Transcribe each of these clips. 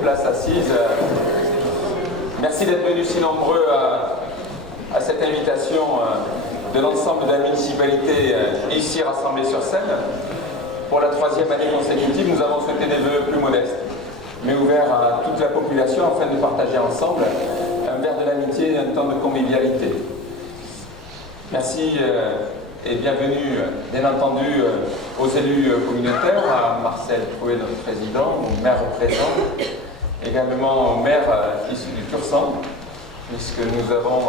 place assise. Merci d'être venus si nombreux à cette invitation de l'ensemble de la municipalité ici rassemblée sur scène. Pour la 3e année consécutive, nous avons souhaité des vœux plus modestes, mais ouverts à toute la population afin de partager ensemble un verre de l'amitié et un temps de convivialité. Merci et bienvenue, bien entendu, aux élus communautaires, à Marcel Trouet, notre président, au maire présent, également au maire issu du Tursan, puisque nous avons,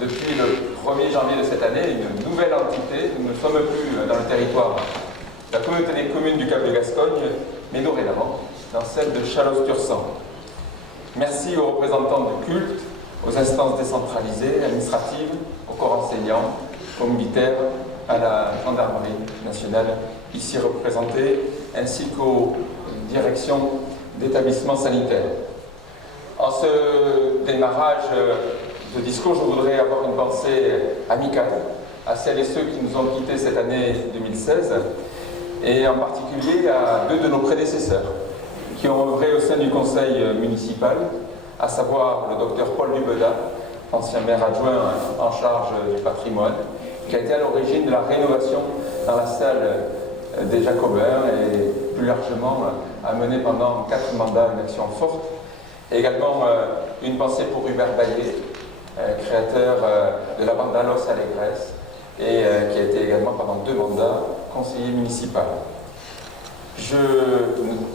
depuis le 1er janvier de cette année, une nouvelle entité. Nous ne sommes plus dans le territoire de la communauté des communes du Cap de Gascogne, mais dorénavant dans celle de Chalosse-Tursan. Merci aux représentants du culte, aux instances décentralisées, administratives, aux corps enseignants, aux militaires, à la gendarmerie nationale ici représentée, ainsi qu'aux directions d'établissements sanitaires. En ce démarrage de discours, je voudrais avoir une pensée amicale à celles et ceux qui nous ont quittés cette année 2016, et en particulier à 2 de nos prédécesseurs qui ont œuvré au sein du conseil municipal, à savoir le docteur Paul Dubeda, ancien maire adjoint en charge du patrimoine, qui a été à l'origine de la rénovation dans la salle des Jacobins et plus largement a mené pendant 4 mandats une action forte. Et également une pensée pour Hubert Baillet, créateur de la bande Alos Allégresse, et qui a été également pendant 2 mandats conseiller municipal. Je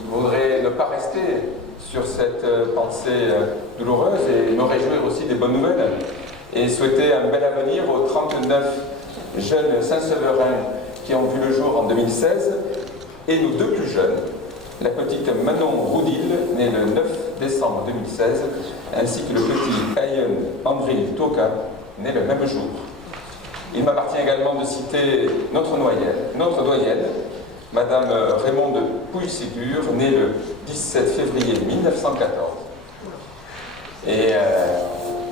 voudrais ne pas rester sur cette pensée douloureuse et me réjouir aussi des bonnes nouvelles et souhaiter un bel avenir aux 39 jeunes Saint-Séverins qui ont vu le jour en 2016 et nos 2 plus jeunes, la petite Manon Roudil, née le 9 décembre 2016, ainsi que le petit Ayen André Toka, né le même jour. Il m'appartient également de citer notre doyenne, Madame Raymonde Pouille-Ségur, née le 17 février 1914, et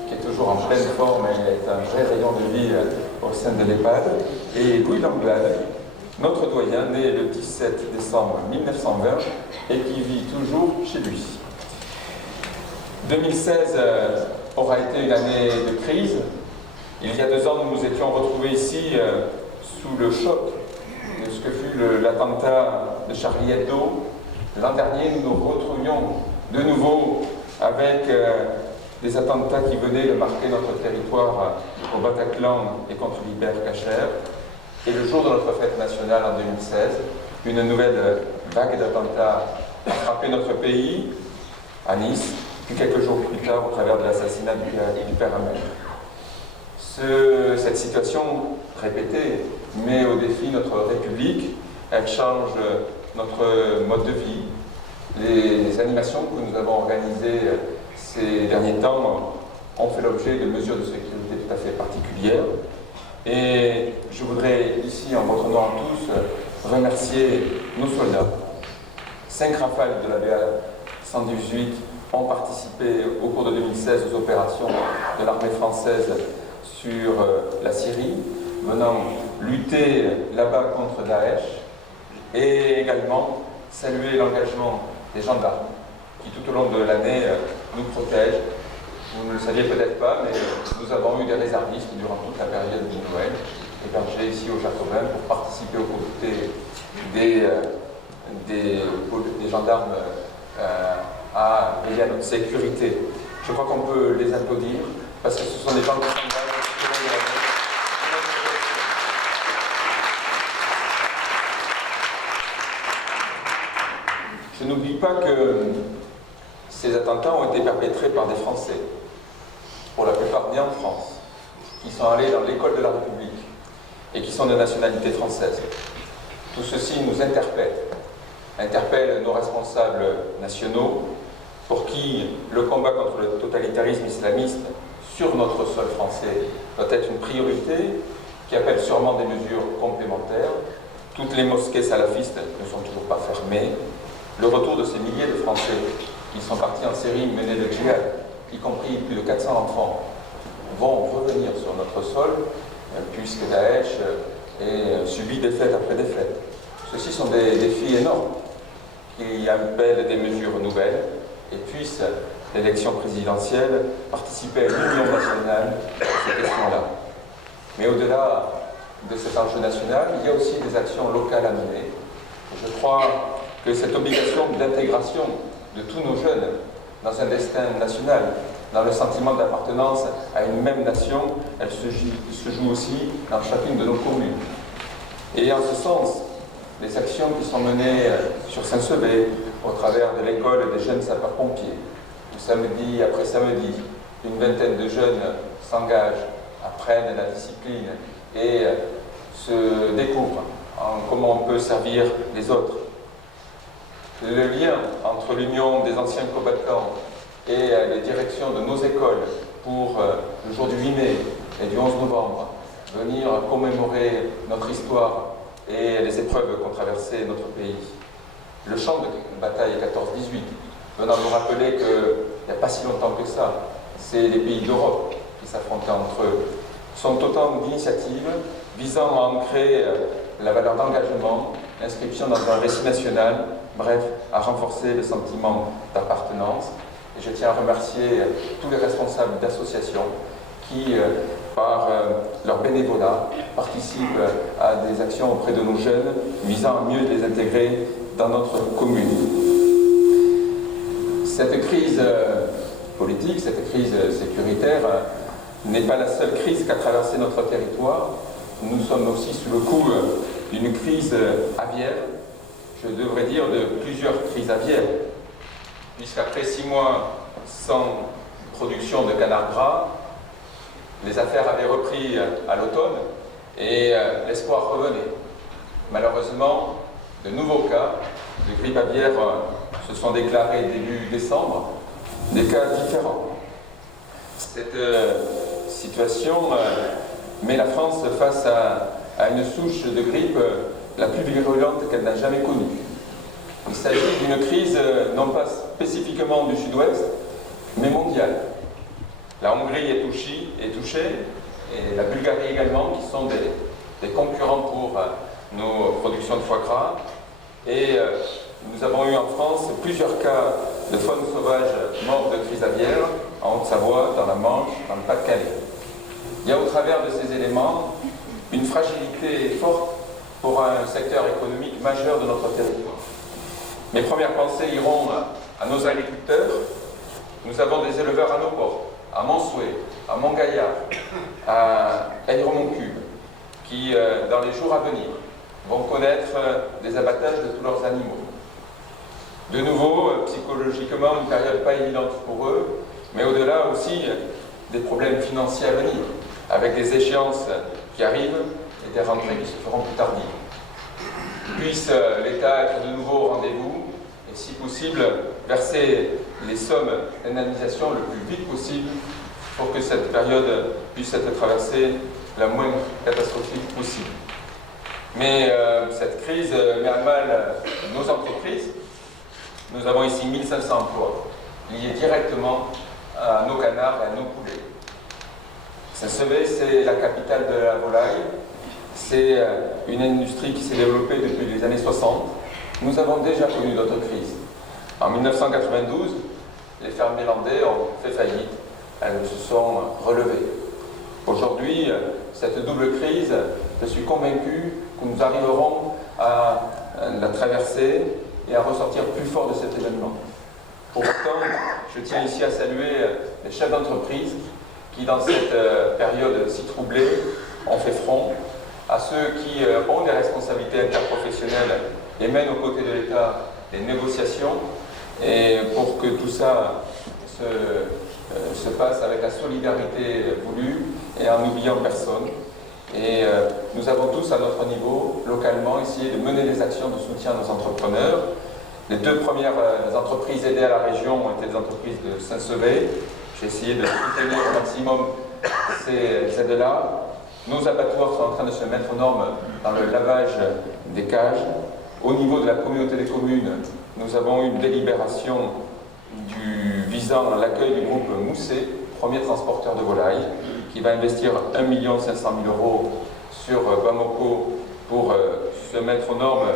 qui est toujours en pleine forme et est un vrai rayon de vie au sein de l'EHPAD, et Louis Langlade, notre doyen, né le 17 décembre 1920 et qui vit toujours chez lui. 2016 aura été une année de crise. Il y a 2 ans, nous nous étions retrouvés ici sous le choc de ce que fut l'attentat de Charlie Hebdo. L'an dernier, nous nous retrouvions de nouveau avec des attentats qui venaient de marquer notre territoire au Bataclan et contre l'Hyper-Cacher. Et le jour de notre fête nationale en 2016, une nouvelle vague d'attentats a frappé notre pays, à Nice, puis quelques jours plus tard au travers de l'assassinat du père Hamel. Cette situation répétée met au défi notre République. Elle change notre mode de vie. Les animations que nous avons organisées ces derniers temps ont fait l'objet de mesures de sécurité tout à fait particulières. Et je voudrais ici, en votre nom à tous, remercier nos soldats. 5 rafales de la BA 118 ont participé au cours de 2016 aux opérations de l'armée française sur la Syrie, venant lutter là-bas contre Daesh, et également saluer l'engagement des gendarmes qui tout au long de l'année nous protègent. Vous ne le saviez peut-être pas, mais nous avons eu des réservistes durant toute la période de Noël, hébergés ici au Jacobin pour participer aux côtés des gendarmes à veiller à notre sécurité. Je crois qu'on peut les applaudir parce que ce sont des gens qui s'engagent tout au long de l'année. Je n'oublie pas que ces attentats ont été perpétrés par des Français, pour la plupart nés en France, qui sont allés dans l'école de la République et qui sont de nationalité française. Tout ceci nous interpelle nos responsables nationaux, pour qui le combat contre le totalitarisme islamiste sur notre sol français doit être une priorité, qui appelle sûrement des mesures complémentaires. Toutes les mosquées salafistes ne sont toujours pas fermées. Le retour de ces milliers de Français qui sont partis en Syrie mener le djihad, y compris plus de 400 enfants, vont revenir sur notre sol, puisque Daesh subit défaite après défaite. Ceci sont des défis énormes qui appellent des mesures nouvelles, et puisse l'élection présidentielle participer à l'union nationale sur ces questions-là. Mais au-delà de cet enjeu national, il y a aussi des actions locales à mener. Je crois que cette obligation d'intégration de tous nos jeunes dans un destin national, dans le sentiment d'appartenance à une même nation, elle se joue aussi dans chacune de nos communes. Et en ce sens, les actions qui sont menées sur Saint-Sevé, au travers de l'école des jeunes sapeurs-pompiers, où samedi après samedi, une vingtaine de jeunes s'engagent, apprennent la discipline et se découvrent en comment on peut servir les autres. Le lien entre l'Union des anciens combattants et les directions de nos écoles pour le jour du 8 mai et du 11 novembre, venir commémorer notre histoire et les épreuves qu'ont traversé notre pays. Le champ de bataille 14-18, venant nous rappeler qu'il n'y a pas si longtemps que ça, c'est les pays d'Europe qui s'affrontaient entre eux, sont autant d'initiatives visant à ancrer la valeur d'engagement, l'inscription dans un récit national, bref, à renforcer le sentiment d'appartenance. Et je tiens à remercier tous les responsables d'associations qui, par leur bénévolat, participent à des actions auprès de nos jeunes visant à mieux les intégrer dans notre commune. Cette crise politique, cette crise sécuritaire n'est pas la seule crise qu'a traversé notre territoire. Nous sommes aussi sous le coup d'une crise aviaire, je devrais dire de plusieurs crises aviaires, puisqu'après 6 mois sans production de canards gras, les affaires avaient repris à l'automne et l'espoir revenait. Malheureusement, de nouveaux cas de grippe aviaire se sont déclarés début décembre, des cas différents. Cette situation met la France face à une souche de grippe la plus virulente qu'elle n'a jamais connue. Il s'agit d'une crise non pas spécifiquement du sud-ouest, mais mondiale. La Hongrie est touchée, et la Bulgarie également, qui sont des concurrents pour nos productions de foie gras. Et nous avons eu en France plusieurs cas de faune sauvage morts de crise aviaire, en Haute-Savoie, dans la Manche, dans le Pas-de-Calais. Il y a au travers de ces éléments une fragilité forte pour un secteur économique majeur de notre territoire. Mes premières pensées iront à nos agriculteurs. Nous avons des éleveurs à nos portes, à Montsouet, à Montgaillard, à Aire-Moncube, qui, dans les jours à venir, vont connaître des abattages de tous leurs animaux. De nouveau, psychologiquement, une période pas évidente pour eux, mais au-delà aussi des problèmes financiers à venir, avec des échéances qui arrivent et des rentrées qui se feront plus tardives. Puisse l'État être de nouveau au rendez-vous et, si possible, verser les sommes d'indemnisation le plus vite possible pour que cette période puisse être traversée la moins catastrophique possible. Mais cette crise met à mal nos entreprises. Nous avons ici 1500 emplois liés directement à nos canards et à nos poulets. Saint-Sevé, c'est la capitale de la volaille. C'est une industrie qui s'est développée depuis les années 60. Nous avons déjà connu d'autres crises. En 1992, les fermes néerlandais ont fait faillite. Elles se sont relevées. Aujourd'hui, cette double crise, je suis convaincu que nous arriverons à la traverser et à ressortir plus fort de cet événement. Pour autant, je tiens ici à saluer les chefs d'entreprise qui, dans cette période si troublée, ont fait front, à ceux qui ont des responsabilités interprofessionnelles et mènent aux côtés de l'État des négociations, et pour que tout ça se passe avec la solidarité voulue et en n'oubliant personne. Et nous avons tous à notre niveau, localement, essayé de mener des actions de soutien à nos entrepreneurs. Les 2 premières entreprises aidées à la région ont été des entreprises de Saint-Sevé. J'ai essayé de soutenir au maximum ces aides-là. Nos abattoirs sont en train de se mettre aux normes dans le lavage des cages. Au niveau de la communauté des communes, nous avons eu une délibération visant l'accueil du groupe Mousset, premier transporteur de volailles, qui va investir 1 500 000 € sur Bamako pour se mettre aux normes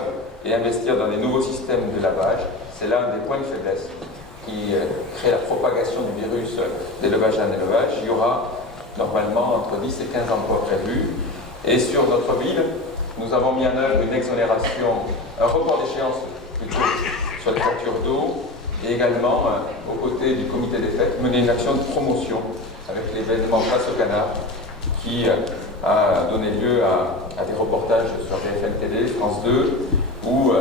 et investir dans des nouveaux systèmes de lavage. C'est l'un des points de faiblesse. qui crée la propagation du virus d'élevage en élevage, il y aura normalement entre 10 et 15 emplois prévus. Et sur notre ville, nous avons mis en œuvre une exonération, un report d'échéance plutôt sur les factures d'eau, et également, aux côtés du comité des fêtes, mener une action de promotion avec l'événement Face au Canard, qui a donné lieu à des reportages sur BFM TV, France 2, où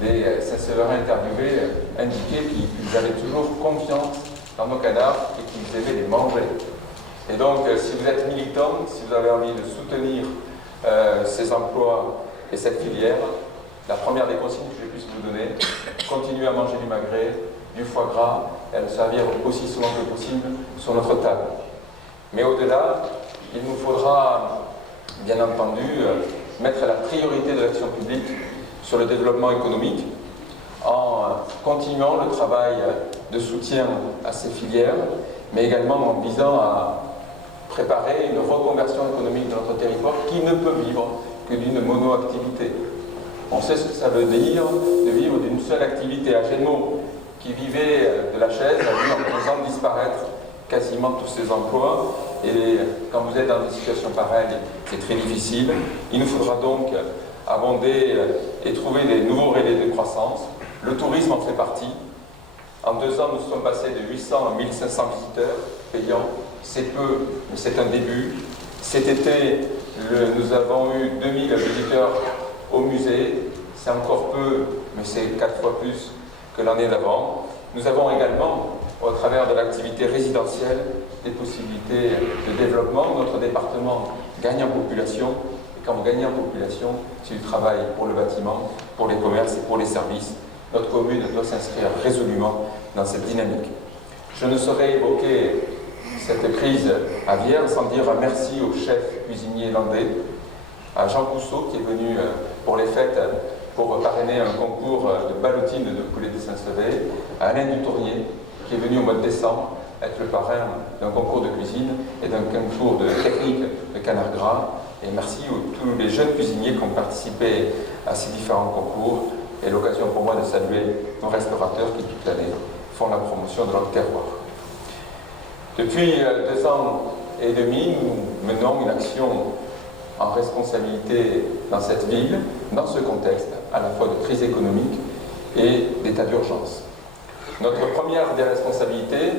des Saint-Séverins interviewés indiquaient qu'ils avaient toujours confiance dans nos canards et qu'ils aimaient les manger. Et donc, si vous êtes militant, si vous avez envie de soutenir ces emplois et cette filière, la première des consignes que je puisse vous donner, continuez à manger du magret, du foie gras, et à le servir aussi souvent que possible sur notre table. Mais au-delà, il nous faudra, bien entendu, mettre la priorité de l'action publique sur le développement économique en continuant le travail de soutien à ces filières, mais également en visant à préparer une reconversion économique de notre territoire qui ne peut vivre que d'une monoactivité. On sait ce que ça veut dire de vivre d'une seule activité. Agenmo, qui vivait de la chaise, a vu en 15 ans disparaître quasiment tous ses emplois. Et quand vous êtes dans des situations pareilles, c'est très difficile. Il nous faudra donc abonder et trouver des nouveaux relais de croissance. Le tourisme en fait partie. En 2 ans, nous sommes passés de 800 à 1500 visiteurs payants. C'est peu, mais c'est un début. Cet été, nous avons eu 2000 visiteurs au musée. C'est encore peu, mais c'est 4 fois plus que l'année d'avant. Nous avons également, au travers de l'activité résidentielle, des possibilités de développement. Notre département gagne en population. Et quand vous gagnez en population, c'est du travail pour le bâtiment, pour les commerces et pour les services. Notre commune doit s'inscrire résolument dans cette dynamique. Je ne saurais évoquer cette crise aviaire sans dire un merci au chef cuisinier landais, à Jean Cousseau qui est venu pour les fêtes pour parrainer un concours de ballotine de poulet de Saint-Sevé, à Alain Dutournier qui est venu au mois de décembre être le parrain d'un concours de cuisine et d'un concours de technique de canard gras. Et merci à tous les jeunes cuisiniers qui ont participé à ces différents concours. Et l'occasion pour moi de saluer nos restaurateurs qui toute l'année font la promotion de notre terroir. Depuis 2 ans et demi, nous menons une action en responsabilité dans cette ville, dans ce contexte à la fois de crise économique et d'état d'urgence. Notre première des responsabilités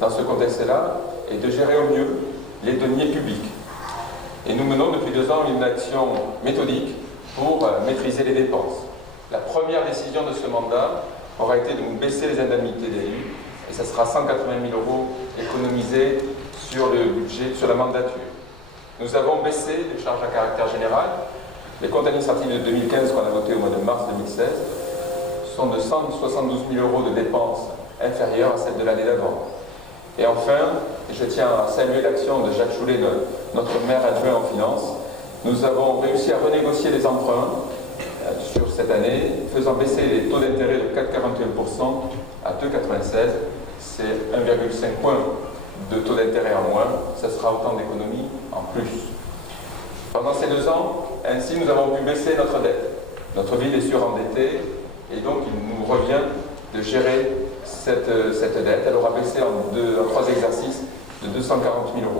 dans ce contexte-là est de gérer au mieux les deniers publics. Et nous menons depuis 2 ans une action méthodique pour maîtriser les dépenses. La première décision de ce mandat aura été de nous baisser les indemnités d'élus, et ça sera 180 000 € économisés sur le budget, sur la mandature. Nous avons baissé les charges à caractère général. Les comptes administratifs de 2015 qu'on a votés au mois de mars 2016 sont de 172 000 € de dépenses inférieures à celles de l'année d'avant. Et enfin, je tiens à saluer l'action de Jacques Choulet, notre maire adjoint en finances. Nous avons réussi à renégocier les emprunts sur cette année, faisant baisser les taux d'intérêt de 4,41% à 2,96%. C'est 1,5 point de taux d'intérêt en moins. Ça sera autant d'économies en plus. Pendant ces 2 ans, ainsi, nous avons pu baisser notre dette. Notre ville est surendettée et donc il nous revient de gérer cette dette. Elle aura baissé en 3 exercices de 240 000 €.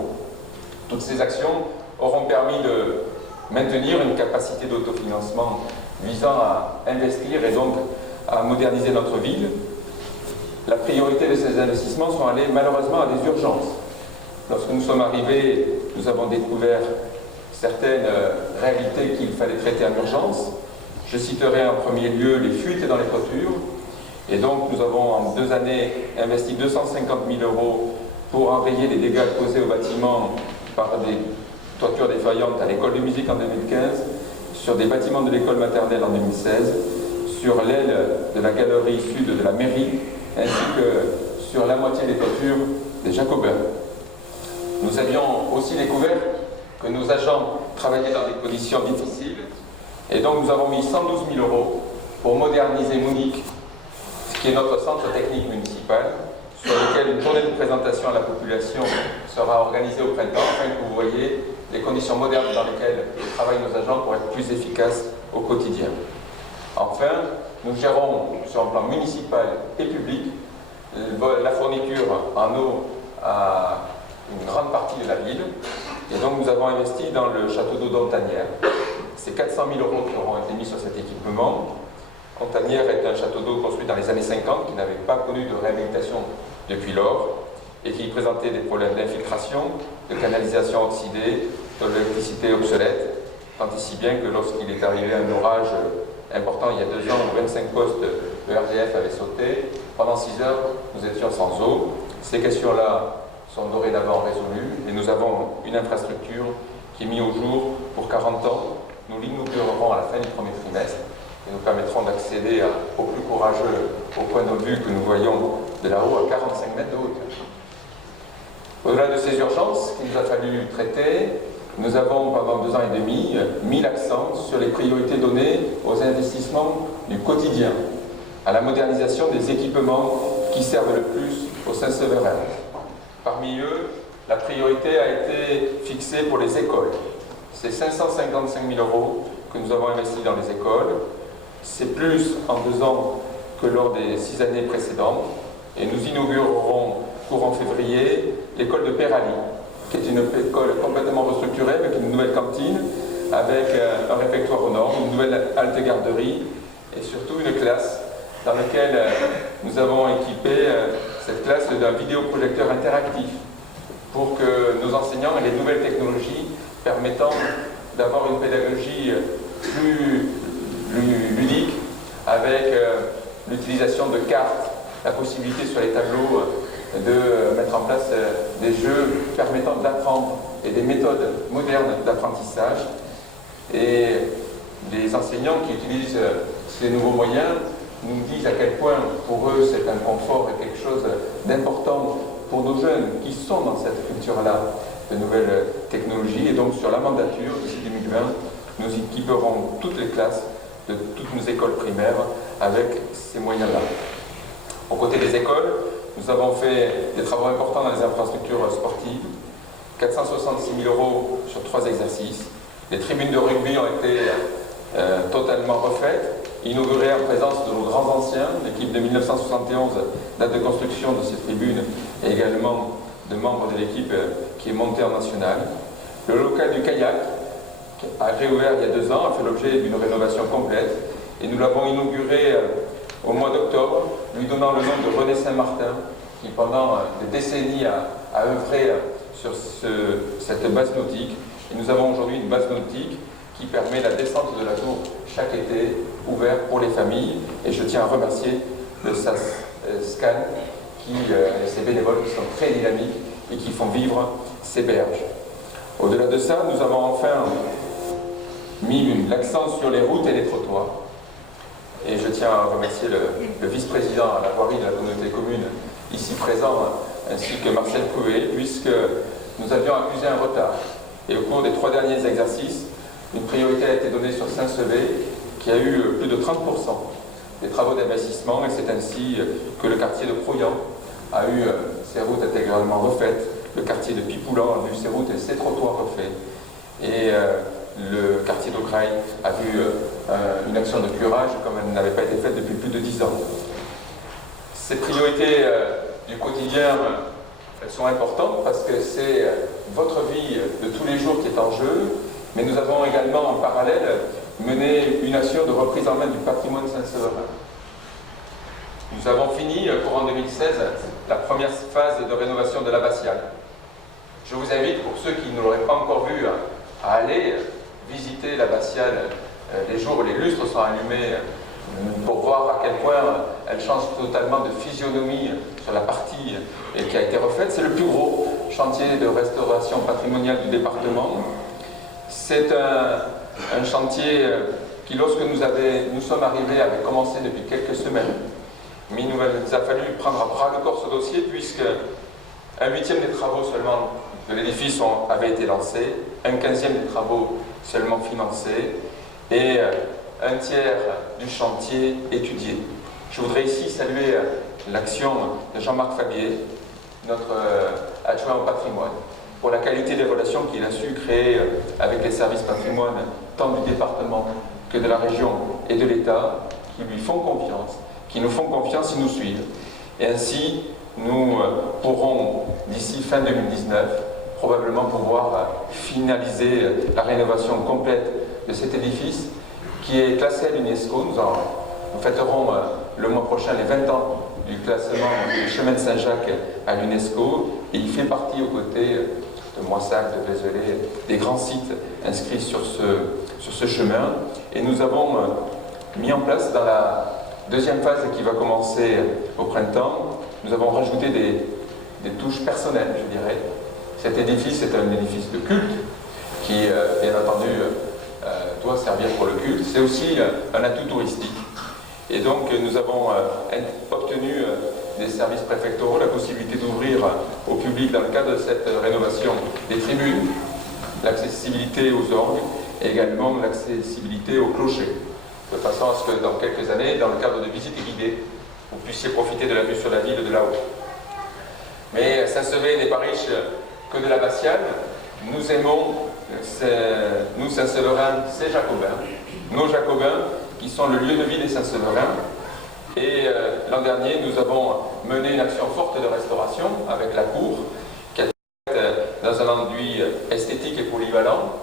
Toutes ces actions auront permis de maintenir une capacité d'autofinancement visant à investir et donc à moderniser notre ville. La priorité de ces investissements sont allés malheureusement à des urgences. Lorsque nous sommes arrivés, nous avons découvert certaines réalités qu'il fallait traiter en urgence. Je citerai en premier lieu les fuites dans les toitures. Et donc nous avons en 2 années investi 250 000 € pour enrayer les dégâts causés au bâtiment par des toitures défaillantes à l'école de musique en 2015, sur des bâtiments de l'école maternelle en 2016, sur l'aile de la galerie sud de la mairie, ainsi que sur la moitié des toitures des Jacobins. Nous avions aussi découvert que nos agents travaillaient dans des conditions difficiles, et donc nous avons mis 112 000 € pour moderniser Mounique, qui est notre centre technique municipal, sur lequel une journée de présentation à la population sera organisée au printemps, afin que vous voyez les conditions modernes dans lesquelles travaillent nos agents pour être plus efficaces au quotidien. Enfin, nous gérons sur un plan municipal et public la fourniture en eau à une grande partie de la ville. Et donc nous avons investi dans le château d'eau d'Ontanières. C'est 400 000 € qui auront été mis sur cet équipement. Ontanières est un château d'eau construit dans les années 50 qui n'avait pas connu de réhabilitation depuis lors et qui présentait des problèmes d'infiltration, de canalisation oxydée, d'électricité obsolète, tant et si bien que lorsqu'il est arrivé un orage important il y a 2 ans où 25 postes de RDF avaient sauté, pendant 6 heures nous étions sans eau. Ces questions-là sont dorénavant résolues et nous avons une infrastructure qui est mise au jour pour 40 ans. Nous l'inaugurerons à la fin du premier trimestre et nous permettrons d'accéder aux plus courageux au point de vue que nous voyons de là-haut à 45 mètres de hauteur. Au-delà de ces urgences qu'il nous a fallu traiter, nous avons pendant 2 ans et demi mis l'accent sur les priorités données aux investissements du quotidien, à la modernisation des équipements qui servent le plus aux Saint-Séverin. Parmi eux, la priorité a été fixée pour les écoles. C'est 555 000 € que nous avons investis dans les écoles. C'est plus en 2 ans que lors des 6 années précédentes. Et nous inaugurerons courant février l'école de Pérali, qui est une école complètement restructurée avec une nouvelle cantine, avec un réfectoire aux normes, une nouvelle halte garderie et surtout une classe dans laquelle nous avons équipé cette classe d'un vidéoprojecteur interactif pour que nos enseignants aient les nouvelles technologies permettant d'avoir une pédagogie plus ludique avec l'utilisation de cartes, la possibilité sur les tableaux de mettre en place des jeux permettant d'apprendre et des méthodes modernes d'apprentissage. Et les enseignants qui utilisent ces nouveaux moyens nous disent à quel point pour eux c'est un confort et quelque chose d'important pour nos jeunes qui sont dans cette culture-là de nouvelles technologies. Et donc sur la mandature, d'ici 2020, nous équiperons toutes les classes de toutes nos écoles primaires avec ces moyens-là. Aux côtés des écoles, nous avons fait des travaux importants dans les infrastructures sportives, 466 000 € sur 3 exercices. Les tribunes de rugby ont été totalement refaites, inaugurées en présence de nos grands anciens. L'équipe de 1971 date de construction de ces tribunes et également de membres de l'équipe qui est montée en nationale. Le local du kayak a réouvert il y a 2 ans, a fait l'objet d'une rénovation complète et nous l'avons inauguré au mois d'octobre, lui donnant le nom de René Saint-Martin, qui pendant des décennies a œuvré sur cette base nautique. Et nous avons aujourd'hui une base nautique qui permet la descente de la tour chaque été, ouverte pour les familles. Et je tiens à remercier le SAS SCAN, ces bénévoles qui sont très dynamiques et qui font vivre ces berges. Au-delà de ça, nous avons enfin mis l'accent sur les routes et les trottoirs. Et je tiens à remercier le vice-président à la voirie de la communauté commune, ici présent, ainsi que Marcel Prouet, puisque nous avions accusé un retard. Et au cours des 3 derniers exercices, une priorité a été donnée sur Saint-Sevé, qui a eu plus de 30% des travaux d'investissement, et c'est ainsi que le quartier de Croyan a eu ses routes intégralement refaites, le quartier de Pipoulan a vu ses routes et ses trottoirs refaits, et le quartier d'Aucraï a vu une action de curage comme elle n'avait pas été faite depuis plus de 10 ans. Ces priorités du quotidien, elles sont importantes parce que c'est votre vie de tous les jours qui est en jeu, mais nous avons également en parallèle mené une action de reprise en main du patrimoine Saint-Séverin. Nous avons fini, courant 2016, la première phase de rénovation de l'abbatiale. Je vous invite, pour ceux qui ne l'auraient pas encore vu, à aller visiter l'abbatiale les jours où les lustres sont allumés pour voir à quel point elle change totalement de physionomie sur la partie qui a été refaite. C'est le plus gros chantier de restauration patrimoniale du département. C'est un chantier qui, lorsque nous sommes arrivés, avait commencé depuis quelques semaines. Mais il nous a fallu prendre à bras le corps ce dossier, puisque un 8e des travaux seulement de l'édifice avait été lancé, un 15e des travaux seulement financés, et un tiers du chantier étudié. Je voudrais ici saluer l'action de Jean-Marc Fabier, notre adjoint au patrimoine, pour la qualité des relations qu'il a su créer avec les services patrimoine, tant du département que de la région et de l'État, qui lui font confiance, qui nous font confiance et nous suivent. Et ainsi, nous pourrons, d'ici fin 2019, probablement pouvoir finaliser la rénovation complète de cet édifice qui est classé à l'UNESCO. Nous fêterons le mois prochain les 20 ans du classement du chemin de Saint-Jacques à l'UNESCO, et il fait partie aux côtés de Moissac, de Vézelay, des grands sites inscrits sur ce chemin. Et nous avons mis en place dans la deuxième phase qui va commencer au printemps, nous avons rajouté des touches personnelles, je dirais. Cet édifice est un édifice de culte qui, bien entendu, doit servir pour le culte. C'est aussi un atout touristique. Et donc, nous avons obtenu des services préfectoraux la possibilité d'ouvrir au public, dans le cadre de cette rénovation, des tribunes, l'accessibilité aux orgues et également l'accessibilité au clocher, de façon à ce que dans quelques années, dans le cadre de visites guidées, vous puissiez profiter de la vue sur la ville de là-haut. Mais Saint-Sevé n'est pas riche que de l'abbatiale. Nous aimons, nous Saint-Séverins, ces Jacobins, nos Jacobins, qui sont le lieu de vie des Saint-Séverins. Et l'an dernier, nous avons mené une action forte de restauration avec la cour, qui a été faite dans un enduit esthétique et polyvalent,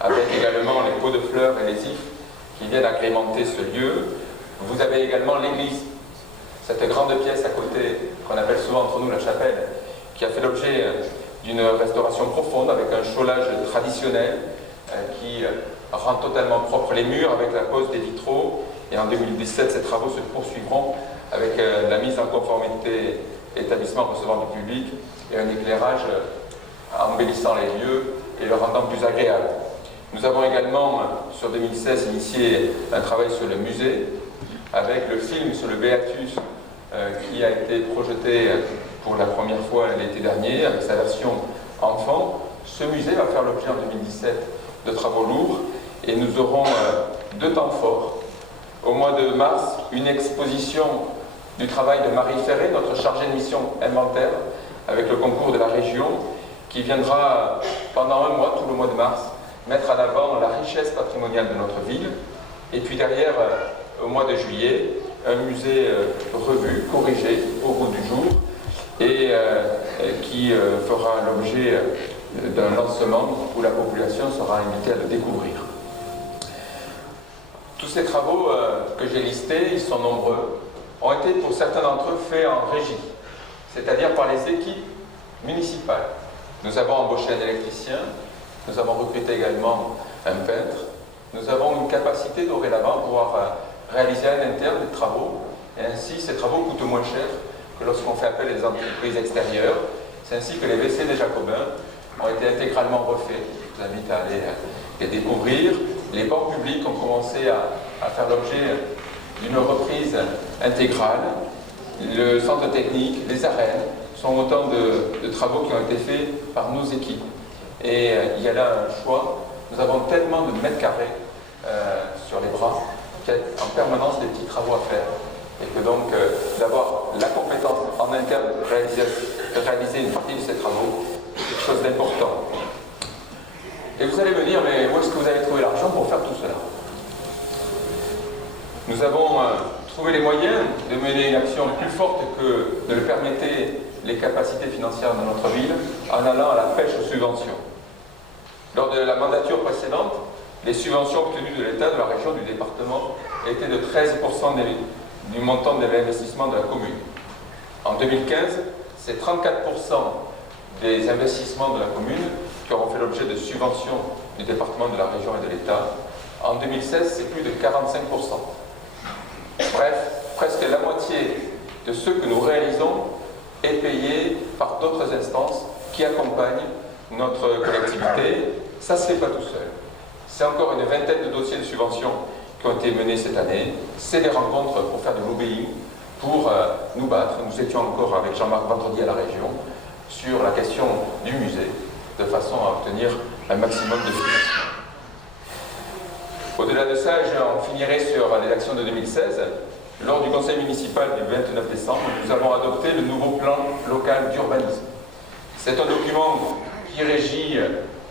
avec également les pots de fleurs et les ifs qui viennent agrémenter ce lieu. Vous avez également l'église, cette grande pièce à côté, qu'on appelle souvent entre nous la chapelle, qui a fait l'objet d'une restauration profonde avec un chaulage traditionnel qui rend totalement propre les murs avec la pose des vitraux. Et en 2017, ces travaux se poursuivront avec la mise en conformité établissement recevant du public et un éclairage embellissant les lieux et le rendant plus agréable. Nous avons également, sur 2016, initié un travail sur le musée avec le film sur le Béatus qui a été projeté pour la première fois l'été dernier avec sa version enfant. Ce musée va faire l'objet en 2017 de travaux lourds et nous aurons deux temps forts. Au mois de mars, une exposition du travail de Marie Ferré, notre chargée de mission inventaire, avec le concours de la région, qui viendra pendant un mois, tout le mois de mars, mettre en avant la richesse patrimoniale de notre ville. Et puis derrière, au mois de juillet, un musée revu, corrigé au goût du jour, et qui fera l'objet d'un lancement où la population sera invitée à le découvrir. Tous ces travaux que j'ai listés, ils sont nombreux, ont été pour certains d'entre eux faits en régie, c'est-à-dire par les équipes municipales. Nous avons embauché un électricien, nous avons recruté également un peintre, nous avons une capacité dorénavant à pouvoir réaliser en interne des travaux, et ainsi ces travaux coûtent moins cher que lorsqu'on fait appel à des entreprises extérieures. C'est ainsi que les WC des Jacobins ont été intégralement refaits. Je vous invite à aller les découvrir. Les bancs publics ont commencé à faire l'objet d'une reprise intégrale. Le centre technique, les arènes, sont autant de travaux qui ont été faits par nos équipes. Et il y a là un choix. Nous avons tellement de mètres carrés sur les bras qu'il y a en permanence des petits travaux à faire. Et que donc, d'avoir la compétence en interne de réaliser une partie de ces travaux, c'est quelque chose d'important. Et vous allez me dire, mais où est-ce que vous avez trouvé l'argent pour faire tout cela? Nous avons trouvé les moyens de mener une action plus forte que ne le permettaient les capacités financières de notre ville en allant à la pêche aux subventions. Lors de la mandature précédente, les subventions obtenues de l'État, de la région, du département étaient de 13% du montant de l'investissement de la commune. En 2015, c'est 34% des investissements de la commune qui auront fait l'objet de subventions du département, de la région et de l'État. En 2016, c'est plus de 45%. Bref, presque la moitié de ce que nous réalisons est payé par d'autres instances qui accompagnent notre collectivité. Ça ne se fait pas tout seul. C'est encore une vingtaine de dossiers de subventions qui ont été menés cette année. C'est des rencontres pour faire de l'obéi, pour nous battre. Nous étions encore avec Jean-Marc vendredi à la région sur la question du musée, de façon à obtenir un maximum de financement. Au-delà de ça, j'en finirai sur les actions de 2016. Lors du conseil municipal du 29 décembre, nous avons adopté le nouveau plan local d'urbanisme. C'est un document qui régit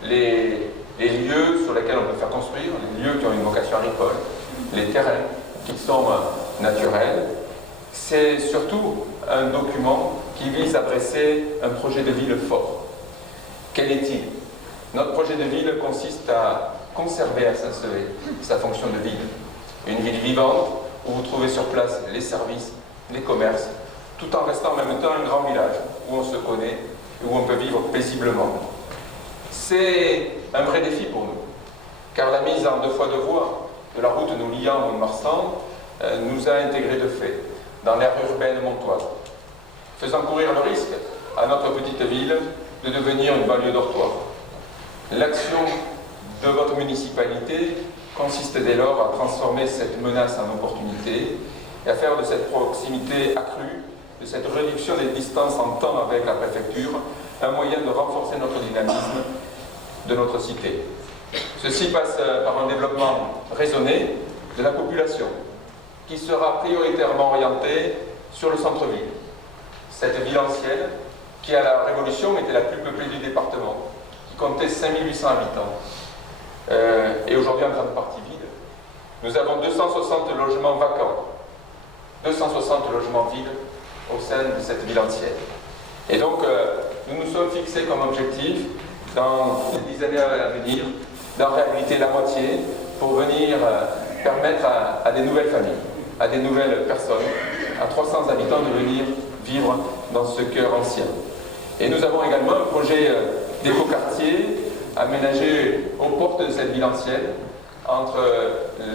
les lieux sur lesquels on peut faire construire, les lieux qui ont une vocation agricole, les terrains qui sont naturels, c'est surtout un document qui vise à dresser un projet de ville fort. Quel est-il? Notre projet de ville consiste à conserver à Saint-Sevé sa fonction de ville. Une ville vivante où vous trouvez sur place les services, les commerces, tout en restant en même temps un grand village où on se connaît et où on peut vivre paisiblement. C'est un vrai défi pour nous, car la mise en 2 fois 2 voies de la route nous liant au Marsan nous a intégrés de fait dans l'aire urbaine montoise, faisant courir le risque à notre petite ville de devenir une banlieue dortoir. L'action de votre municipalité consiste dès lors à transformer cette menace en opportunité et à faire de cette proximité accrue, de cette réduction des distances en temps avec la préfecture, un moyen de renforcer notre dynamisme de notre cité. Ceci passe par un développement raisonné de la population, qui sera prioritairement orientée sur le centre-ville. Cette ville ancienne, qui à la Révolution était la plus peuplée du département, qui comptait 5800 habitants, et aujourd'hui en grande partie vide. Nous avons 260 logements vacants, 260 logements vides au sein de cette ville ancienne. Et donc, nous nous sommes fixés comme objectif, dans les 10 années à venir, d'en réhabiliter la moitié pour venir permettre à des nouvelles familles, à des nouvelles personnes, à 300 habitants de venir vivre dans ce cœur ancien. Et nous avons également un projet d'éco-quartier aménagé aux portes de cette ville ancienne, entre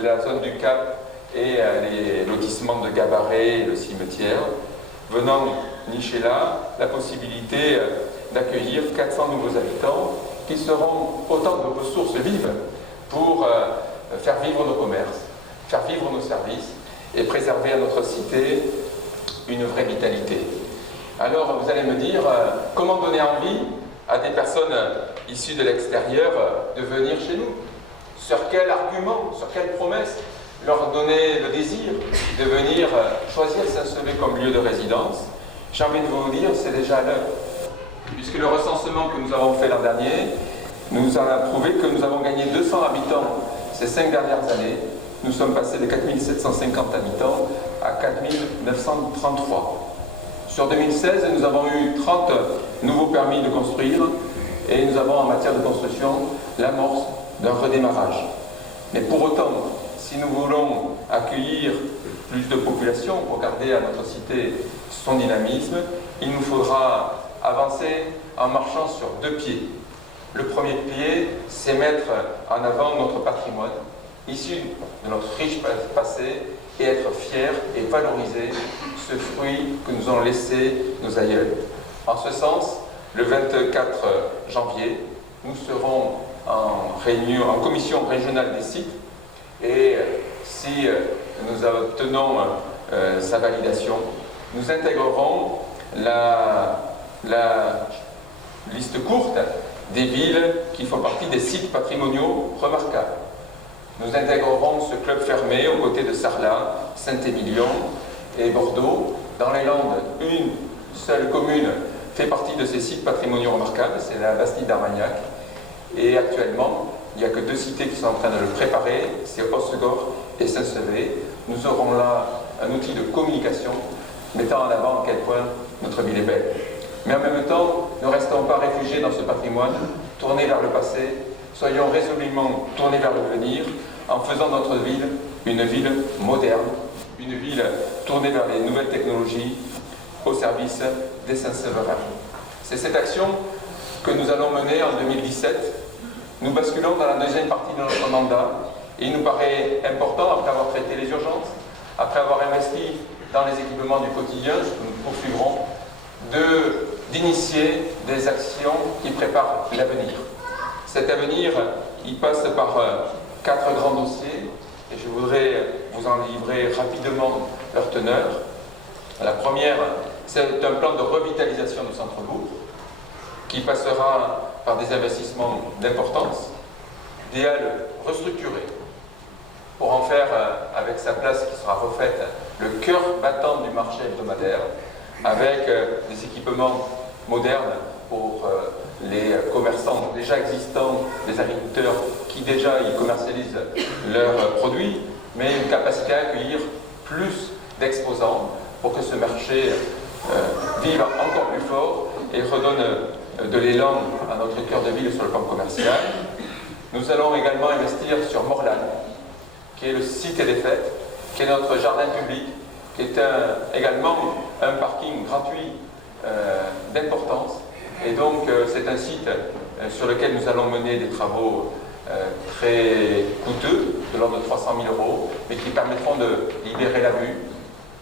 la zone du Cap et les lotissements de Gabaret et le cimetière, venant nicher là la possibilité d'accueillir 400 nouveaux habitants qui seront autant de ressources vives pour faire vivre nos commerces, faire vivre nos services et préserver à notre cité une vraie vitalité. Alors vous allez me dire, comment donner envie à des personnes issues de l'extérieur de venir chez nous? Sur quel argument, sur quelle promesse leur donner le désir de venir choisir Saint-Sevé comme lieu de résidence? J'ai envie de vous dire, c'est déjà l'heure. Puisque le recensement que nous avons fait l'an dernier nous a prouvé que nous avons gagné 200 habitants ces 5 dernières années. Nous sommes passés de 4750 habitants à 4933. Sur 2016, nous avons eu 30 nouveaux permis de construire et nous avons en matière de construction l'amorce d'un redémarrage. Mais pour autant, si nous voulons accueillir plus de population pour garder à notre cité son dynamisme, il nous faudra avancer en marchant sur 2 pieds. Le premier pied, c'est mettre en avant notre patrimoine, issu de notre riche passé, et être fier et valoriser ce fruit que nous ont laissé nos aïeux. En ce sens, le 24 janvier, nous serons en réunion, en commission régionale des sites, et si nous obtenons sa validation, nous intégrerons la liste courte des villes qui font partie des sites patrimoniaux remarquables. Nous intégrerons ce club fermé aux côtés de Sarlat, Saint-Émilion et Bordeaux. Dans les Landes, une seule commune fait partie de ces sites patrimoniaux remarquables, c'est la Bastide d'Armagnac. Et actuellement, il n'y a que 2 cités qui sont en train de le préparer, c'est Hossegor et Saint-Sevé. Nous aurons là un outil de communication mettant en avant à quel point notre ville est belle. Mais en même temps, ne restons pas réfugiés dans ce patrimoine, tournés vers le passé, soyons résolument tournés vers l'avenir, en faisant notre ville une ville moderne, une ville tournée vers les nouvelles technologies, au service des Saint-Sévérins. C'est cette action que nous allons mener en 2017. Nous basculons dans la deuxième partie de notre mandat, et il nous paraît important, après avoir traité les urgences, après avoir investi dans les équipements du quotidien, ce que nous poursuivrons, d'initier des actions qui préparent l'avenir. Cet avenir, il passe par 4 grands dossiers, et je voudrais vous en livrer rapidement leur teneur. La première, c'est un plan de revitalisation du centre-bourg, qui passera par des investissements d'importance, des halles restructurées, pour en faire, avec sa place qui sera refaite, le cœur battant du marché hebdomadaire, avec des équipements modernes pour les commerçants déjà existants, les agriculteurs qui déjà y commercialisent leurs produits, mais une capacité à accueillir plus d'exposants pour que ce marché vive encore plus fort et redonne de l'élan à notre cœur de ville sur le plan commercial. Nous allons également investir sur Morlagne, qui est le site des fêtes, qui est notre jardin public, qui est également un parking gratuit d'importance. Et donc c'est un site sur lequel nous allons mener des travaux très coûteux, de l'ordre de 300 000 €, mais qui permettront de libérer la vue,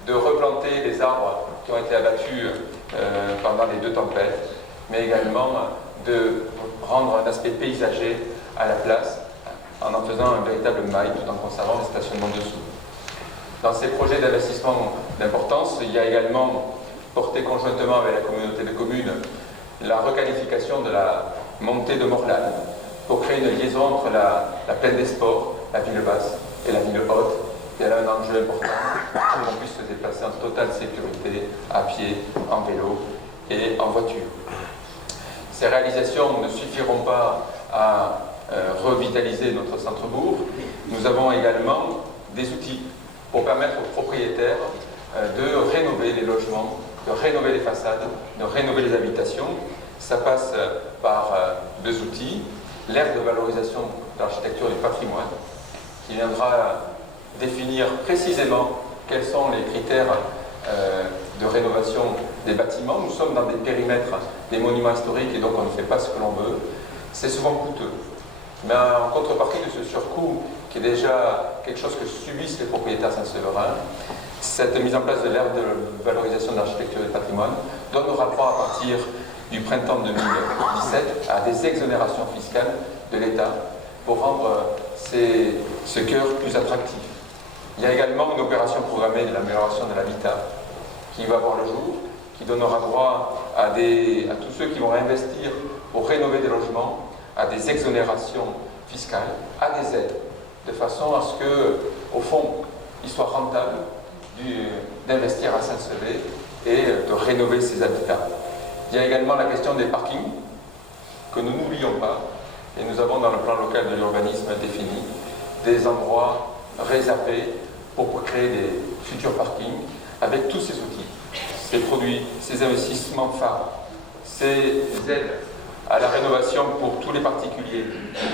de replanter les arbres qui ont été abattus pendant les 2 tempêtes, mais également de rendre un aspect paysager à la place en faisant un véritable mail tout en conservant les stationnements dessous. Dans ces projets d'investissement d'importance, il y a également porté conjointement avec la communauté de communes la requalification de la montée de Morlagne pour créer une liaison entre la plaine des sports, la ville basse et la ville haute. Il y a là un enjeu important pour qu'on puisse se déplacer en totale sécurité, à pied, en vélo et en voiture. Ces réalisations ne suffiront pas à revitaliser notre centre-bourg. Nous avons également des outils pour permettre aux propriétaires de rénover les logements, de rénover les façades, de rénover les habitations. Ça passe par 2 outils. L'aire de valorisation de l'architecture du patrimoine, qui viendra définir précisément quels sont les critères de rénovation des bâtiments. Nous sommes dans des périmètres des monuments historiques et donc on ne fait pas ce que l'on veut. C'est souvent coûteux. Mais en contrepartie de ce surcoût, qui est déjà quelque chose que subissent les propriétaires saint-séverins, cette mise en place de l'aire de valorisation de l'architecture et du patrimoine donnera droit à partir du printemps 2017 à des exonérations fiscales de l'État pour rendre ce cœur plus attractif. Il y a également une opération programmée de l'amélioration de l'habitat qui va voir le jour, qui donnera droit à tous ceux qui vont investir pour rénover des logements, à des exonérations fiscales, à des aides, de façon à ce que, au fond, il soit rentable d'investir à Saint-Sever et de rénover ses habitats. Il y a également la question des parkings, que nous n'oublions pas, et nous avons dans le plan local de l'urbanisme défini des endroits réservés pour créer des futurs parkings avec tous ces outils, ces produits, ces investissements phares, ces aides à la rénovation pour tous les particuliers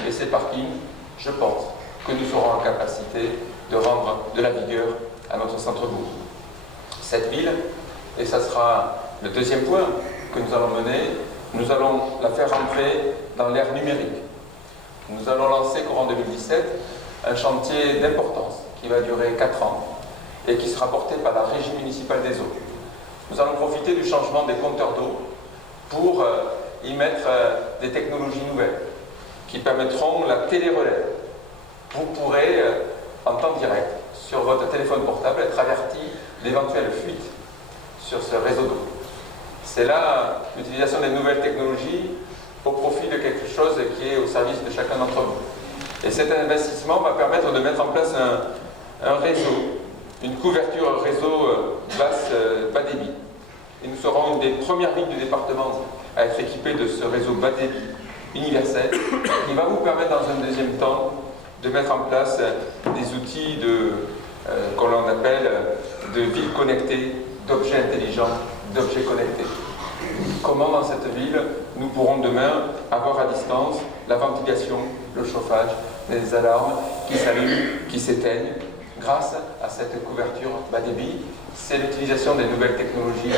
et ces parkings. Je pense que nous serons en capacité de rendre de la vigueur à notre centre-bourg. Cette ville, et ça sera le 2e point que nous allons mener, nous allons la faire entrer dans l'ère numérique. Nous allons lancer courant 2017 un chantier d'importance qui va durer 4 ans et qui sera porté par la Régie municipale des eaux. Nous allons profiter du changement des compteurs d'eau pour y mettre des technologies nouvelles qui permettront la télé-relais. Vous pourrez, en temps direct, sur votre téléphone portable, être averti d'éventuelles fuites sur ce réseau d'eau. C'est là l'utilisation des nouvelles technologies au profit de quelque chose qui est au service de chacun d'entre nous. Et cet investissement va permettre de mettre en place un réseau, une couverture réseau bas débit. Et nous serons une des premières villes du département à être équipée de ce réseau bas débit universel qui va vous permettre dans un 2e temps de mettre en place des outils qu'on appelle de villes connectées, d'objets intelligents, d'objets connectés. Comment dans cette ville nous pourrons demain avoir à distance la ventilation, le chauffage, les alarmes qui s'allument, qui s'éteignent grâce à cette couverture bas débit. C'est l'utilisation des nouvelles technologies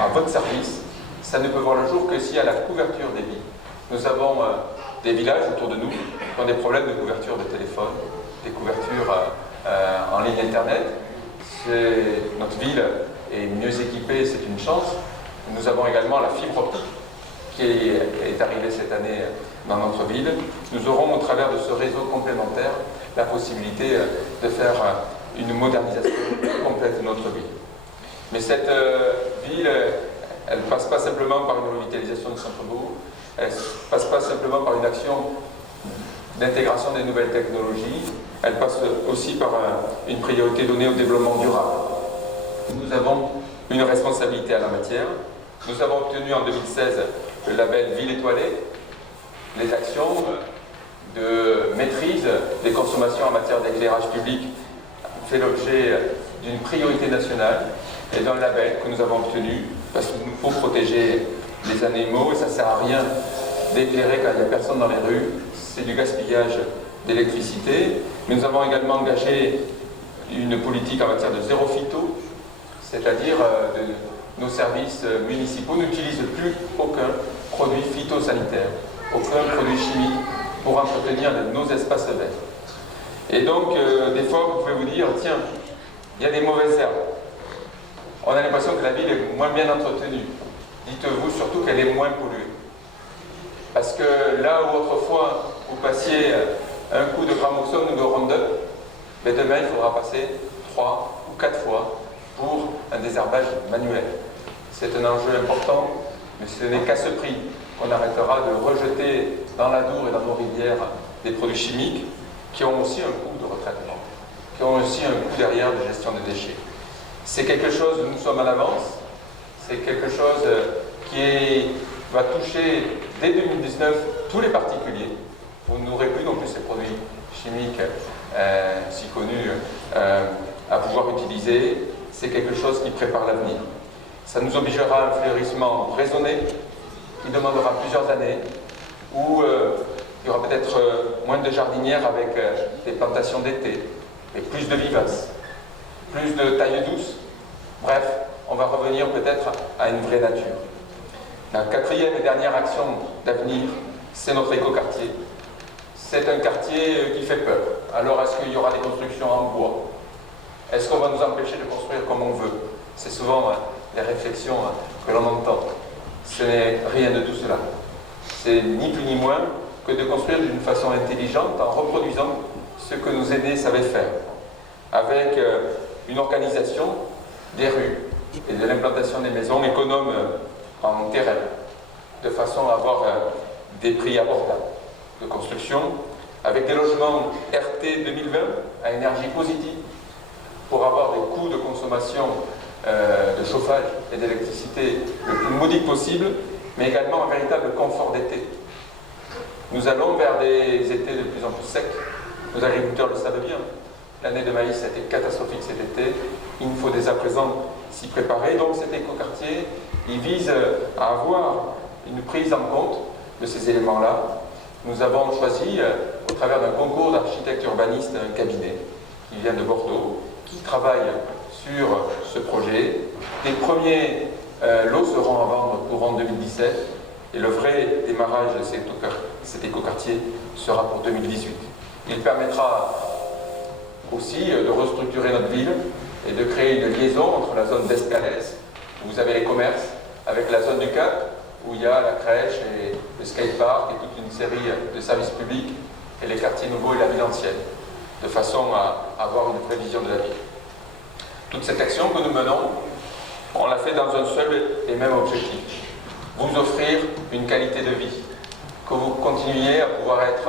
à votre service. Ça ne peut voir le jour que s'il y a la couverture débit. Nous avons des villages autour de nous qui ont des problèmes de couverture de téléphone, des couvertures en ligne internet. Notre ville est mieux équipée, c'est une chance. Nous avons également la fibre optique qui est arrivée cette année dans notre ville. Nous aurons au travers de ce réseau complémentaire la possibilité de faire une modernisation complète de notre ville. Mais cette ville, elle ne passe pas simplement par une revitalisation du centre-bourg, elle ne passe pas simplement par une action d'intégration des nouvelles technologies, elle passe aussi par une priorité donnée au développement durable. Nous avons une responsabilité à la matière. Nous avons obtenu en 2016 le label Ville étoilée. Les actions de maîtrise des consommations en matière d'éclairage public ont fait l'objet d'une priorité nationale et d'un label que nous avons obtenu, parce qu'il nous faut protéger les animaux et ça ne sert à rien d'éclairer quand il n'y a personne dans les rues, c'est du gaspillage d'électricité. Mais nous avons également engagé une politique en matière de zéro phyto, c'est-à-dire nos services municipaux n'utilisent plus aucun produit phytosanitaire, aucun produit chimique pour entretenir nos espaces verts. Et donc, des fois, vous pouvez vous dire, tiens, il y a des mauvaises herbes. On a l'impression que la ville est moins bien entretenue. Dites-vous surtout qu'elle est moins polluée. Parce que là où autrefois vous passiez un coup de gramoxone ou de Roundup, mais demain il faudra passer 3 ou 4 fois pour un désherbage manuel. C'est un enjeu important, mais ce n'est qu'à ce prix qu'on arrêtera de rejeter dans l'Adour et dans nos rivières des produits chimiques qui ont aussi un coût de retraitement, qui ont aussi un coût derrière de gestion des déchets. C'est quelque chose où nous sommes à l'avance, c'est quelque chose qui va toucher dès 2019 tous les particuliers. Vous n'aurez plus non plus ces produits chimiques si connus à pouvoir utiliser. C'est quelque chose qui prépare l'avenir. Ça nous obligera à un fleurissement raisonné qui demandera plusieurs années, où il y aura peut-être moins de jardinières avec des plantations d'été, mais plus de vivaces, plus de tailles douces. Bref, on va revenir peut-être à une vraie nature. La quatrième et dernière action d'avenir, c'est notre écoquartier. C'est un quartier qui fait peur. Alors, est-ce qu'il y aura des constructions en bois? Est-ce qu'on va nous empêcher de construire comme on veut? C'est souvent les réflexions que l'on entend. Ce n'est rien de tout cela. C'est ni plus ni moins que de construire d'une façon intelligente en reproduisant ce que nos aînés savaient faire, avec une organisation des rues et de l'implantation des maisons économes en terrain, de façon à avoir des prix abordables de construction, avec des logements RT 2020 à énergie positive, pour avoir des coûts de consommation de chauffage et d'électricité le plus modique possible, mais également un véritable confort d'été. Nous allons vers des étés de plus en plus secs. Nos agriculteurs le savent bien. L'année de maïs a été catastrophique cet été. Il nous faut dès à présent s'y préparer. Donc cet écoquartier, il vise à avoir une prise en compte de ces éléments-là. Nous avons choisi, au travers d'un concours d'architecte urbaniste, un cabinet qui vient de Bordeaux, qui travaille sur ce projet. Les premiers lots seront à vendre courant 2017 et le vrai démarrage de cet écoquartier sera pour 2018. Il permettra aussi de restructurer notre ville et de créer une liaison entre la zone d'Escalès, où vous avez les commerces, avec la zone du Cap, où il y a la crèche et le skatepark et toute une série de services publics, et les quartiers nouveaux et la ville ancienne, de façon à avoir une vraie vision de la ville. Toute cette action que nous menons, on l'a fait dans un seul et même objectif: vous offrir une qualité de vie, que vous continuiez à pouvoir être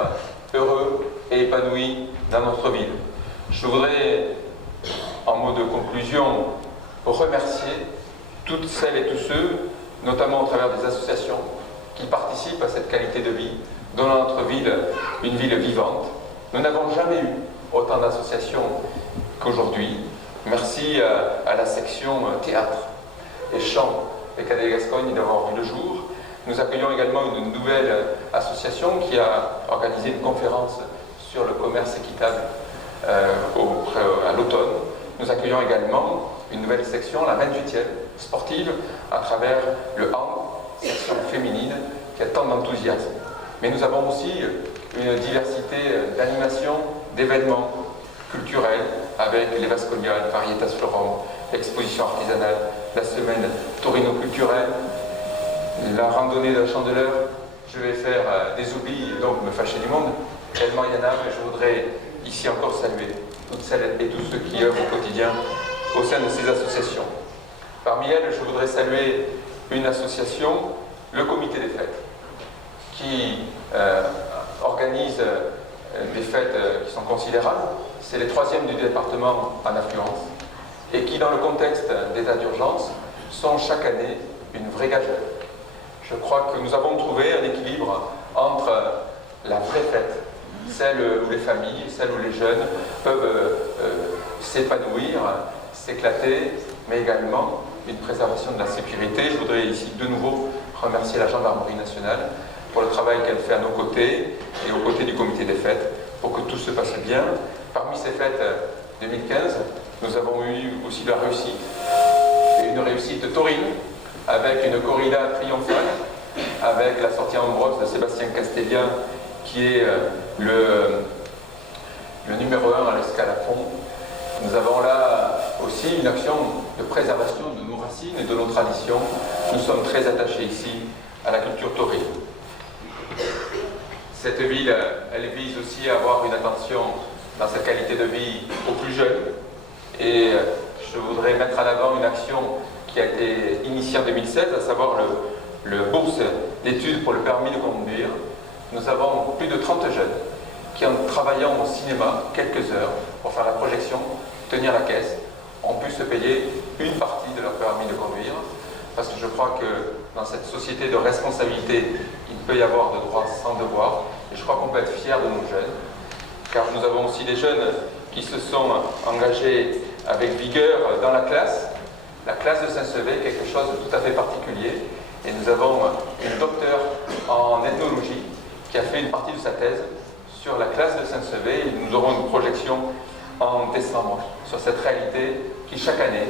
heureux et épanoui dans notre ville. Je voudrais, en mot de conclusion, remercier toutes celles et tous ceux, notamment au travers des associations, qui participent à cette qualité de vie, donnant notre ville une ville vivante. Nous n'avons jamais eu autant d'associations qu'aujourd'hui. Merci à la section théâtre et chant des Cadets de Gascogne d'avoir vu le jour. Nous accueillons également une nouvelle association qui a organisé une conférence sur le commerce équitable à l'automne. Nous accueillons également une nouvelle section, la 28e, sportive, à travers le hand, section féminine, qui a tant d'enthousiasme. Mais nous avons aussi une diversité d'animations, d'événements culturels, avec les Vasconiales, Varietas Florum, l'exposition artisanale, la semaine Torino culturelle, la randonnée de la Chandeleur. Je vais faire des oublis et donc me fâcher du monde, tellement il y en a, mais je voudrais ici encore saluer toutes celles et tous ceux qui œuvrent au quotidien au sein de ces associations. Parmi elles, je voudrais saluer une association, le Comité des Fêtes, qui organise des fêtes qui sont considérables. C'est les 3e du département en affluence et qui, dans le contexte d'état d'urgence, sont chaque année une vraie gageure. Je crois que nous avons trouvé un équilibre entre la vraie fête celle où les familles, celle où les jeunes peuvent s'épanouir, s'éclater, mais également une préservation de la sécurité. Je voudrais ici de nouveau remercier la Gendarmerie nationale pour le travail qu'elle fait à nos côtés et aux côtés du comité des fêtes pour que tout se passe bien. Parmi ces fêtes 2015, nous avons eu aussi la réussite, une réussite taurine avec une corrida triomphale, avec la sortie en brosse de Sébastien Castellien qui est le numéro 1 à l'escalafon. Nous avons là aussi une action de préservation de nos racines et de nos traditions. Nous sommes très attachés ici à la culture taurine. Cette ville, elle vise aussi à avoir une attention dans sa qualité de vie aux plus jeunes. Et je voudrais mettre en avant une action qui a été initiée en 2016, à savoir le bourse d'études pour le permis de conduire. Nous avons plus de 30 jeunes qui, en travaillant au cinéma quelques heures pour faire la projection, tenir la caisse, ont pu se payer une partie de leur permis de conduire. Parce que je crois que dans cette société de responsabilité, il peut y avoir de droits sans devoir. Et je crois qu'on peut être fier de nos jeunes. Car nous avons aussi des jeunes qui se sont engagés avec vigueur dans la classe de Saint-Sevé, quelque chose de tout à fait particulier. Et nous avons une docteure en ethnologie qui a fait une partie de sa thèse sur la classe de Saint-Sevé. Et nous aurons une projection en décembre sur cette réalité qui chaque année,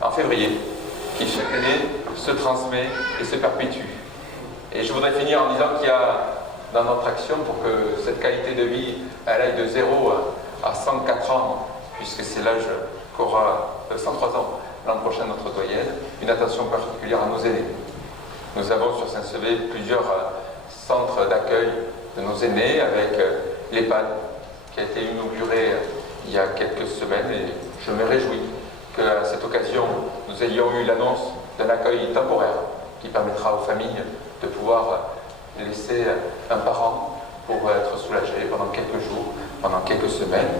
en février, qui chaque année se transmet et se perpétue. Et je voudrais finir en disant qu'il y a dans notre action, pour que cette qualité de vie elle aille de 0 à 104 ans, puisque c'est l'âge qu'aura 103 ans l'an prochain notre doyenne, une attention particulière à nos aînés. Nous avons sur Saint-Sevé plusieurs centres d'accueil de nos aînés, avec l'EHPAD qui a été inauguré il y a quelques semaines, et je me réjouis qu'à cette occasion nous ayons eu l'annonce d'un accueil temporaire qui permettra aux familles de pouvoir laisser un parent pour être soulagé pendant quelques jours, pendant quelques semaines.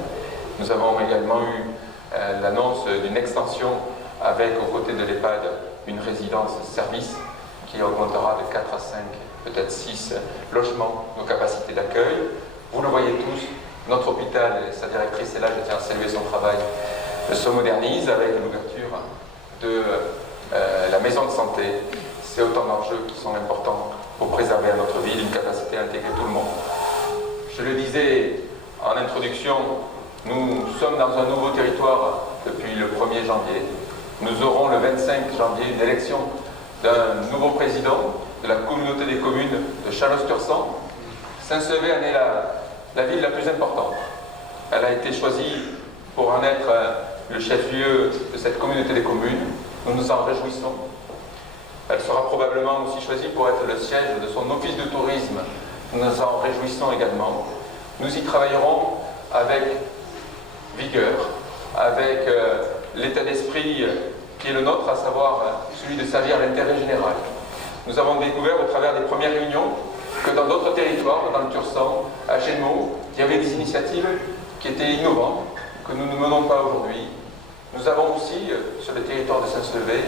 Nous avons également eu l'annonce d'une extension avec, aux côtés de l'EHPAD, une résidence-service qui augmentera de 4 à 5, peut-être 6 logements nos capacités d'accueil. Vous le voyez tous, notre hôpital, et sa directrice est là, je tiens à saluer son travail, se modernise avec l'ouverture de la maison de santé. C'est autant d'enjeux qui sont importants pour préserver à notre ville une capacité à intégrer tout le monde. Je le disais en introduction, nous sommes dans un nouveau territoire depuis le 1er janvier. Nous aurons le 25 janvier une élection d'un nouveau président de la communauté des communes de Chalosse-Tursan. Saint-Sevé en est la ville la plus importante. Elle a été choisie pour en être le chef-lieu de cette communauté des communes. Nous nous en réjouissons. Elle sera probablement aussi choisie pour être le siège de son office de tourisme. Nous nous en réjouissons également. Nous y travaillerons avec vigueur, avec l'état d'esprit qui est le nôtre, à savoir celui de servir l'intérêt général. Nous avons découvert au travers des premières réunions que dans d'autres territoires, dans le Tursan, à Gémeaux, il y avait des initiatives qui étaient innovantes, que nous ne menons pas aujourd'hui. Nous avons aussi, sur le territoire de Saint-Sevé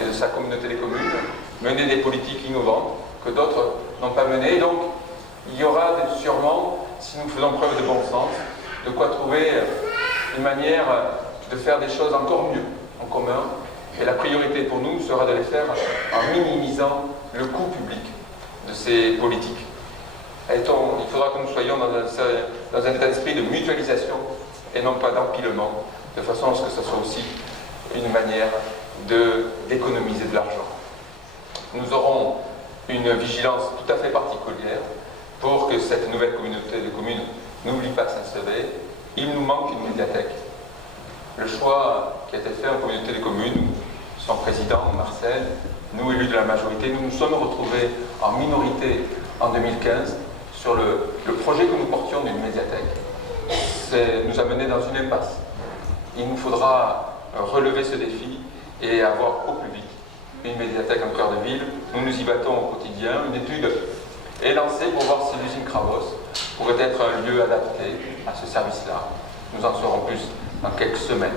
et de sa communauté des communes, mené des politiques innovantes que d'autres n'ont pas menées. Donc, il y aura sûrement, si nous faisons preuve de bon sens, de quoi trouver une manière de faire des choses encore mieux en commun. Et la priorité pour nous sera de les faire en minimisant le coût public de ces politiques. Il faudra que nous soyons dans un état d'esprit de mutualisation et non pas d'empilement, de façon à ce que ce soit aussi une manière d'économiser de l'argent. Nous aurons une vigilance tout à fait particulière pour que cette nouvelle communauté de communes n'oublie pas Saint-Sevé. Il nous manque une médiathèque. Le choix qui a été fait en communauté des communes, son président Marcel, nous élus de la majorité, nous nous sommes retrouvés en minorité en 2015 sur le projet que nous portions d'une médiathèque. Nous a menés dans une impasse. Il nous faudra relever ce défi et avoir au plus vite une médiathèque en cœur de ville. Nous nous y battons au quotidien. Une étude est lancée pour voir si l'usine Kravos pourrait être un lieu adapté à ce service-là. Nous en saurons plus dans quelques semaines.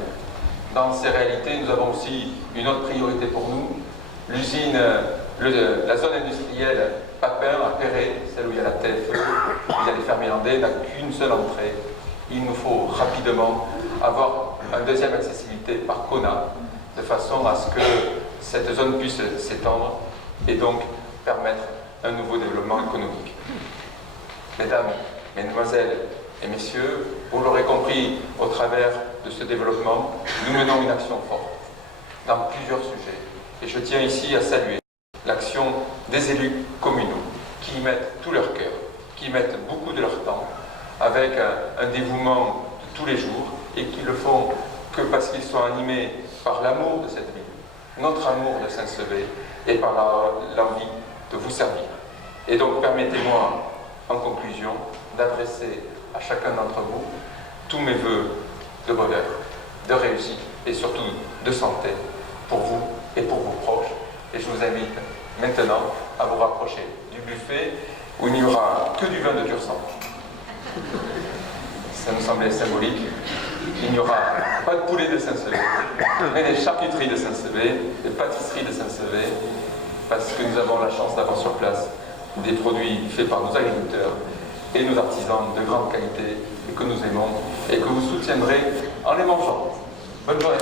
Dans ces réalités, nous avons aussi une autre priorité pour nous. La zone industrielle Papin, à Perret, celle où il y a la TFE, où il y a les fermes irlandais, n'a qu'une seule entrée. Il nous faut rapidement avoir une deuxième accessibilité par Kona, de façon à ce que cette zone puisse s'étendre et donc permettre un nouveau développement économique. Mesdames, Mesdemoiselles et Messieurs, vous l'aurez compris au travers de ce développement, nous menons une action forte dans plusieurs sujets. Et je tiens ici à saluer l'action des élus communaux qui y mettent tout leur cœur, qui y mettent beaucoup de leur temps, avec un dévouement de tous les jours et qui le font que parce qu'ils sont animés par l'amour de cette ville, notre amour de Saint-Sevé et par l'envie de vous servir. Et donc permettez-moi, en conclusion, d'adresser à chacun d'entre vous tous mes voeux de bonheur, de réussite et surtout de santé pour vous et pour vos proches. Et je vous invite maintenant à vous rapprocher du buffet où il n'y aura que du vin de Tursan. Ça nous semblait symbolique. Il n'y aura pas de poulet de Saint-Sevé, mais des charcuteries de Saint-Sevé, des pâtisseries de Saint-Sevé, parce que nous avons la chance d'avoir sur place des produits faits par nos agriculteurs et nos artisans de grande qualité et que nous aimons et que vous soutiendrez en les mangeant. Bonne journée.